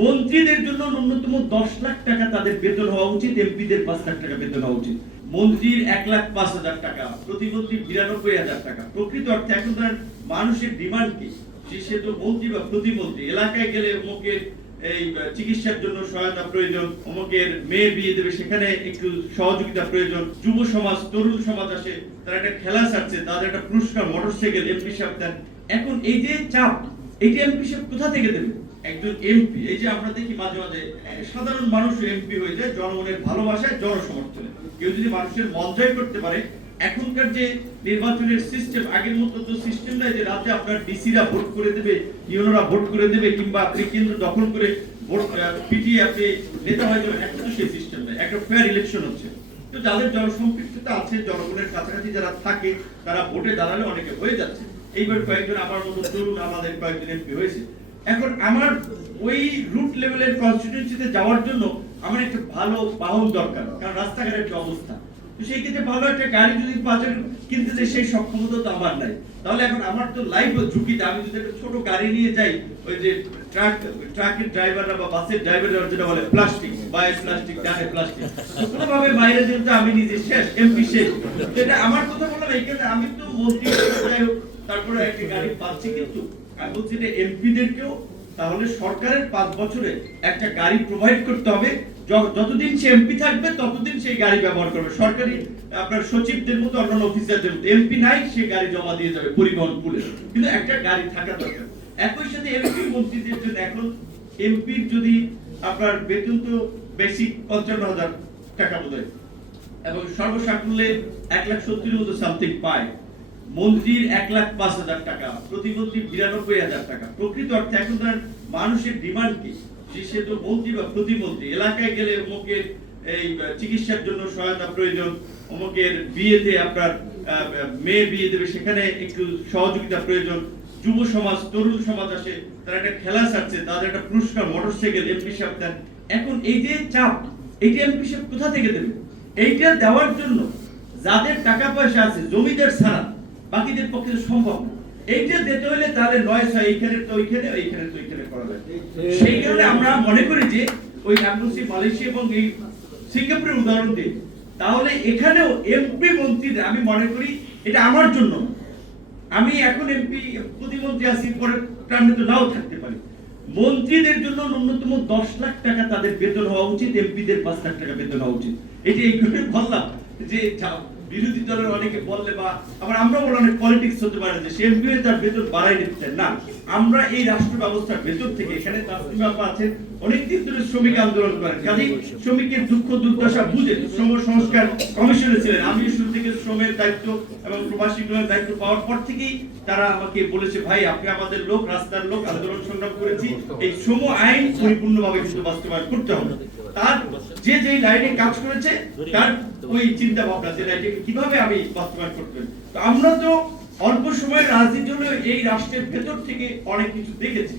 মন্ত্রীদের জন্য ন্যূনতম 10 লাখ টাকা তাদের বেতন হওয়া উচিত, এমপিদের 5 লাখ টাকা বেতন হওয়া উচিত। মন্ত্রীর 1,05,000 টাকা, প্রতিমন্ত্রীর 92,000 টাকা। প্রকৃত অর্থে এখন তার মানুষের ডিমান্ড কি? সে তো মন্ত্রী বা প্রতিমন্ত্রী, এলাকায় গেলে অমুকের এই চিকিৎসার জন্য সহায়তা প্রয়োজন, অমুকের মেয়ে বিয়ে দেবে, সেখানে একটু সহযোগিতা প্রয়োজন। যুব সমাজ, তরুণ সমাজ আসে, তারা একটা খেলা ছাড়ছে, তাদের একটা পুরস্কার মোটরসাইকেল এমপি সাহেব দেন। এখন এই যে চাপ, এইটা এমপি সাহেব কোথা থেকে দেবে? একজন এমপি, এই যে আমরা দেখি মাঝে মাঝে সাধারণ মানুষ এমপি হয়ে যায় জনগণের ভালোবাসায়, জনসমর্থনে। কেউ যদি মানুষের মন জয় করতে পারে, এখনকার যে নির্বাচনের সিস্টেম, আগের মতো তো সিস্টেম নাই যে রাতে আপনার ডিসিরা ভোট করে দেবে, ইউনোরা ভোট করে দেবে, কিংবা আপনি কেন্দ্র দখল করে ভোট পিটিয়ে আপনি নেতা হয়ে যাবেন। এখন তো সেই সিস্টেম নাই, একটা ফেয়ার ইলেকশন হচ্ছে। তো যাদের জনসম্পৃক্ততা আছে, জনগণের কাছাকাছি যারা থাকে, তারা ভোটে দাঁড়ালে অনেকে হয়ে যাচ্ছে। এইবার কয়েকজন আমার মতো তরুণ আমাদের কয়েকজন এমপি হয়েছে। এখন আমার ওই রুট লেভেলের কনস্টিটিউয়েন্সিতে যাওয়ার জন্য আমার একটা ভালো বাহন দরকার, কারণ রাস্তাঘাটের একটা অবস্থা। তো সেই ক্ষেত্রে ভালো একটা গাড়ি যদি বাজার কিনতে যাই, সেই সক্ষমতা তো আমার নাই। তাহলে এখন আমার তো লাইফ ঝুঁকিতে, আমি যদি একটা ছোট গাড়ি নিয়ে যাই, ওই যে ট্রাকের ড্রাইভাররা বা বাসের ড্রাইভাররা যেটা বলে প্লাস্টিক, বাই প্লাস্টিক, ডানে প্লাস্টিক, কোনোভাবে বাইরে যেতে আমি নিজে শেষ, এমপি শেষ। এটা আমার কথা বললাম, এইখানে আমি তো মন্ত্রী যাই হোক, তারপরে একটা গাড়ি পাচ্ছি, কিন্তু আমি বলছি যে এমপিদেরকেও তাহলে সরকারের 5 বছরে একটা গাড়ি প্রোভাইড করতে হবে। যতদিন সে এমপি থাকবে ততদিন সেই গাড়ি ব্যবহার করবে। সরকারি আপনার সচিবদের মতো, অন্যান্য অফিসারদের মতো, এমপি নাই সে গাড়ি জমা দিয়ে যাবে পরিবহন পুলে, কিন্তু একটা গাড়ি থাকা দরকার। একই সাথে এমপি মন্ত্রীদের জন্য এখন এমপির যদি আপনার বেতন তো বেসিক 55,000 টাকা বোধ হয়, এবং সর্বসাকুল্যে 1,70,000 মতো সামথিং পায়। মন্ত্রীর 1,05,000 টাকা, প্রতিমন্ত্রীর 92,000 টাকা। প্রকৃত অর্থে এখন তার মানুষের ডিমান্ড কি? সে তো মন্ত্রী বা প্রতিমন্ত্রী, এলাকায় গেলে অমুকের এই চিকিৎসার জন্য সহায়তা প্রয়োজন, অমুকের বিয়েতে আপনার মেয়ে বিয়ে দেবে, সেখানে একটু সহযোগিতা প্রয়োজন। যুব সমাজ, তরুণ সমাজ আসে, তারা একটা খেলা ছাড়ছে, তাদের একটা পুরস্কার মোটরসাইকেল এমপি সাহেব দেন। এখন এই যে চাপ, এইটা এমপি সাহেব কোথা থেকে দেবে? এইটা দেওয়ার জন্য যাদের টাকা পয়সা আছে, জমিদার ছাড়া বাকিদের পক্ষে সম্ভব না। এইটা দিতে হলে তাহলে 9 এইখানে তো ওইখানে, এইখানে তো ওইখানে করা যায়। সেই কারণে আমরা মনে করি যে ওই আপনি মালয়েশিয়া এবং এই সিঙ্গাপুরের উদাহরণ দিই, তাহলে এখানেও এমপি মন্ত্রীরা, আমি মনে করি এটা আমার জন্য, আমি এখন এমপি প্রতিমন্ত্রী আছি, পরের টার্মে তো নাও থাকতে পারি। মন্ত্রীদের জন্য ন্যূনতম 10 লাখ টাকা তাদের বেতন হওয়া উচিত, এমপিদের 5 লাখ টাকা বেতন হওয়া উচিত। এটা এই করে বললাম যে বিরোধী দলের অনেকে বললে, বা আবার আমরা বলে অনেক পলিটিক্স হতে পারে যে সে এমপি তার বেতন বাড়াই দিতে চায় না। আমরা এই রাষ্ট্র ব্যবস্থার ভেতর থেকে, এখানে তাসলিমা আপা আছেন, অনেক দিন ধরে শ্রমিক আন্দোলন করেন, কাজেই শ্রমিকের দুঃখ দুর্দশা বুঝেন, শ্রম সংস্কার কমিশনে ছিলেন। আমি শুরু থেকে শ্রমের দায়িত্ব এবং প্রবাসী কল্যাণের দায়িত্ব পাওয়ার পর থেকেই তারা আমাকে বলেছে, ভাই আপনি আমাদের লোক, রাস্তার লোক, আন্দোলন সংগ্রাম করেছি, এই শ্রম আইন পরিপূর্ণভাবে কিন্তু বাস্তবায়ন করতে হবে। তার যে যেই লাইনে কাজ করেছে, তার ওই চিন্তা ভাবনা যে লাইনটাকে কিভাবে আমি বাস্তবায়ন করতে পারি। তো আমরা তো অল্প সময়ের রাজনীতি হলেও এই রাষ্ট্রের ভেতর থেকে অনেক কিছু দেখেছি।